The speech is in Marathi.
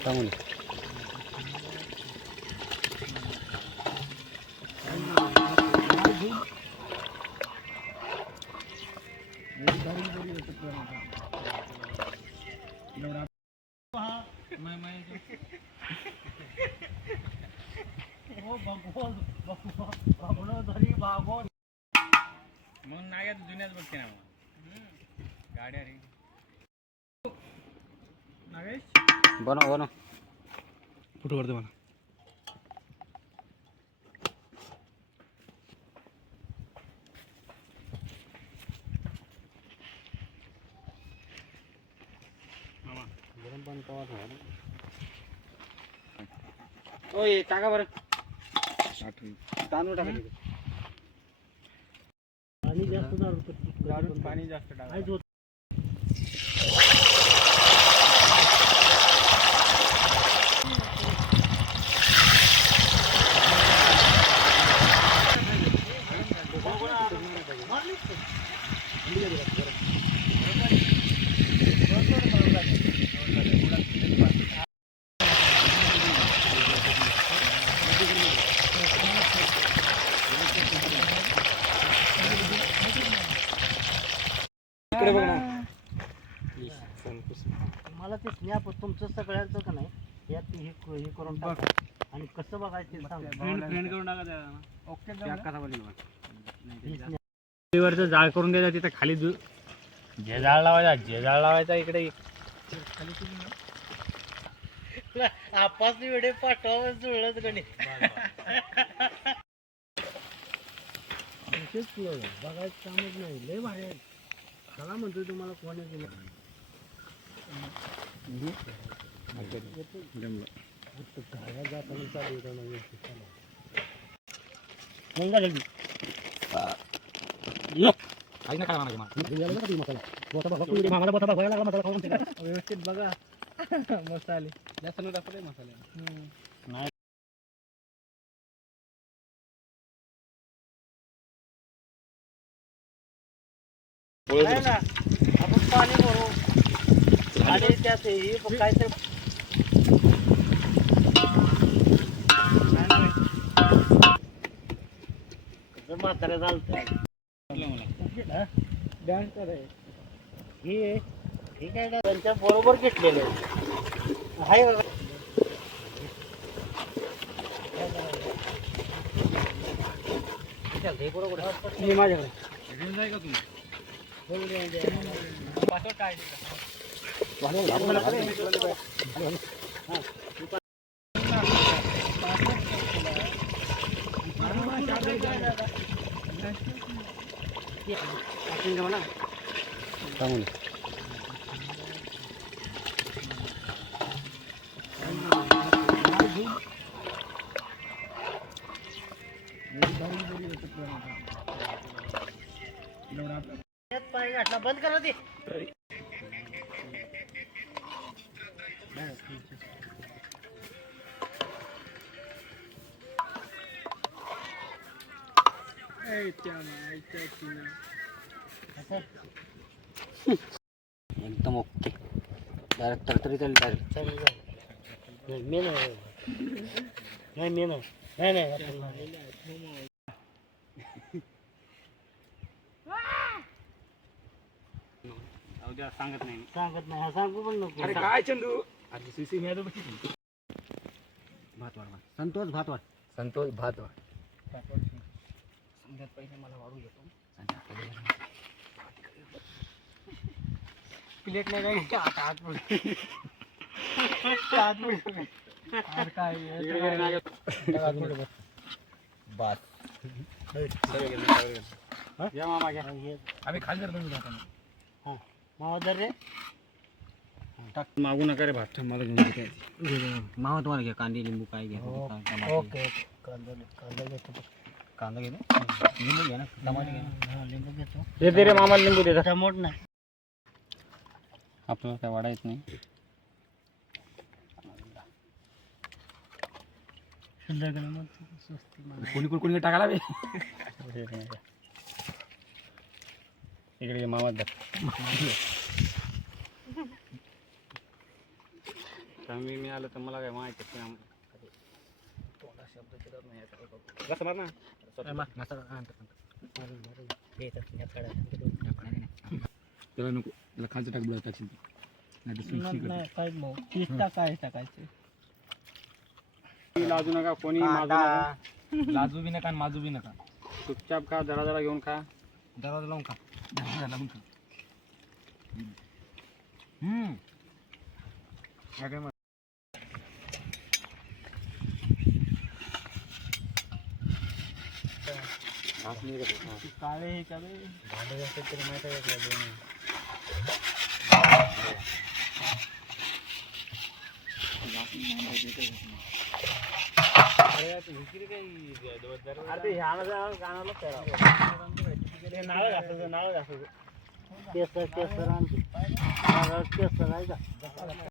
सांगून मग नाही जुन्याच बघते ना गाड्या रे बनव बनव कुठं करते मला गरम पाणी कवा ओय टाका बरं तांदूळ टाका पाणी जास्त दारू पाणी जास्त टाकायचं इकडे बघ ना मला ते स्नॅप तुमचं सगळ्यांचं का नाही यात हे करून टाका आणि कसं बघायचं ते सांग. फ्रेंड करून टाका ओके वरचं जाळ करून द्यायचं तिथं खाली जे जाळ लावायचा इकडे आपास व्हिडिओ पाठवा जुळलंच गणे बघायचं कामच नाही लय भारी आहे चला म्हणतोय तुम्हाला कोणी दिलं गाड्या जाताना चालू होता व्यवस्थित बघा मसाले जास्त न दाखवले मसाले नाही ना आपण पाणी भरू आणि त्यात हे काहीतरी म्हाताऱ्या चालतं डान्स कराय हे ठीक आहे ना त्यांच्या बरोबर घेतलेलं आहे बघा माझ्याकडे जाय का तुम्ही काय सांगून पाणी घातला बंद करा ते एकदम ओके डायरेक्ट तरतरी चालेल डायरेक्ट नाही मी नाही सांगत नाही हा सांगू पण नको अरे काय चंदू आधी सीसी मिळालं भात वाढ संतोष भात वाढ समजात पहिले मला वाढू येतो प्लेट नाही काय हात भात या मामा घ्या आम्ही खाली जर बघू जातो हां मावदर रे टाक मागू नका रे भात मला घेऊन मावा तुम्हाला घ्या कांदे लिंबू काय घ्या ओके कांदा घेतो कांदा घे ना लिंबू घ्या ना टमाटे घ्या ना हां लिंबू घेतो दे रे मामा लिंबू दे टमाट नाही आपल्याला काय वाढायचं नाही कोणी टाकायला बे इकडे मामा कमी मी आलं तर मला काय माहिती आहे आम्हाला. कसं मार ना त्याला नको त्याला खालचं टाक बरं टाकशील नाही काय मग तीच टाकायचे लाजू नका कोणी माजू नका लाजू बी नका आणि माजू बी नका. चुपचाप खा जरा जरा घेऊन खा दरवाजा लावून खा. दरवाजा लावून खा. काळे हे काळे भांडे असते तरी माहिती आहे का दोन्ही? अरे गाण्याला नारळ घासायचं केसर आणतो केसर आहे का